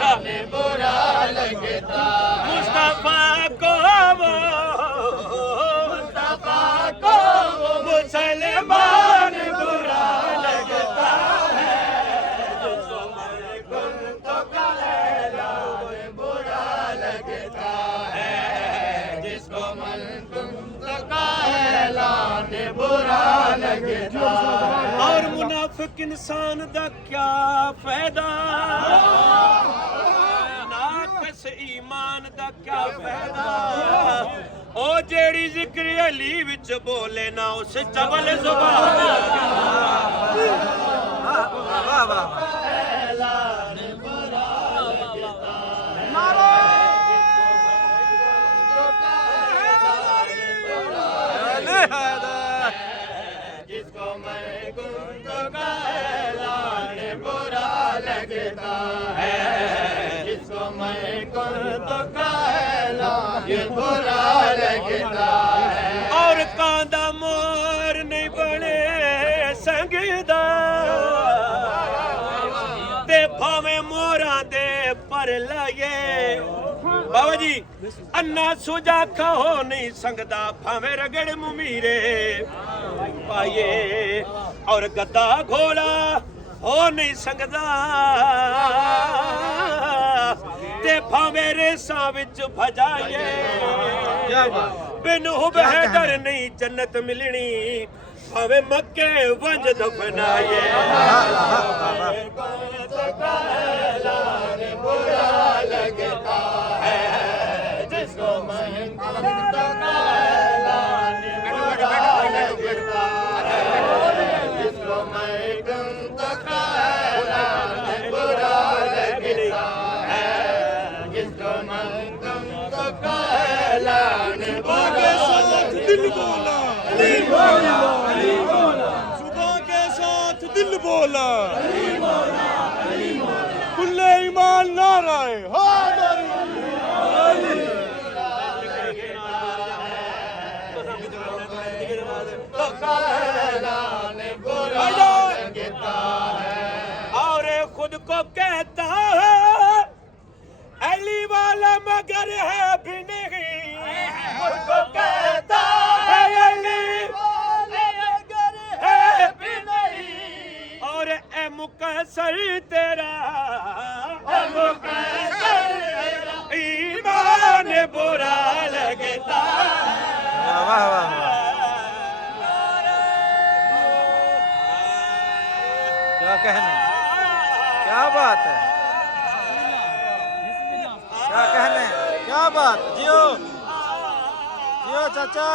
जाने बुरा लगता मुस्तफा को वो मुसलमान बुरा लगता है जिसको मैं गुन तो कहलाने बुरा लगता है जिसको मैं गुन तो कहलाने बुरा लगता है और मुनाफिक इंसान दा क्या फायदा नाकस ईमान दा क्या फायदा ओ जेड़ी जिक्र अली विच बोले ना उस जबल जुबान वाह वाह जिसको मैं गुन तो कहलाने बुरा लगता है जिसको मैं गुन तो कहलाने बुरा लगता है और कांदा मोर नहीं बने संगदा ते भावे मोरा दे पर लाए बाबा जी अन्ना सुजाखा हो नहीं संगदा भावे रगड़ मुमीरे पाए और गद्दा घोड़ा हो नहीं सकदा ते भावे रेसा विच भजाए बिन हुबैदर नहीं जन्नत मिलनी भावे मक्के वंज दफनाए बुरा लगता है जिसको मैं तो कहलाने बुरा लगता है जिसको मैं तो कहलाने बुरा लगता है जिसको मैं तो कहलाने बुरा दिल बोला अली बोला अली बोला सुबह के साथ दिल बोला अली बोला अली बोला कुल्ले ईमान नाराए और खुद को कहता है अली वाला मगर है भी नहीं खुद को कहता है अली मगर है भी नहीं और ए मुकसर तेरा ईमान बुरा लगता वाह वाह क्या कहने क्या बात है क्या कहने क्या बात जियो जियो चाचा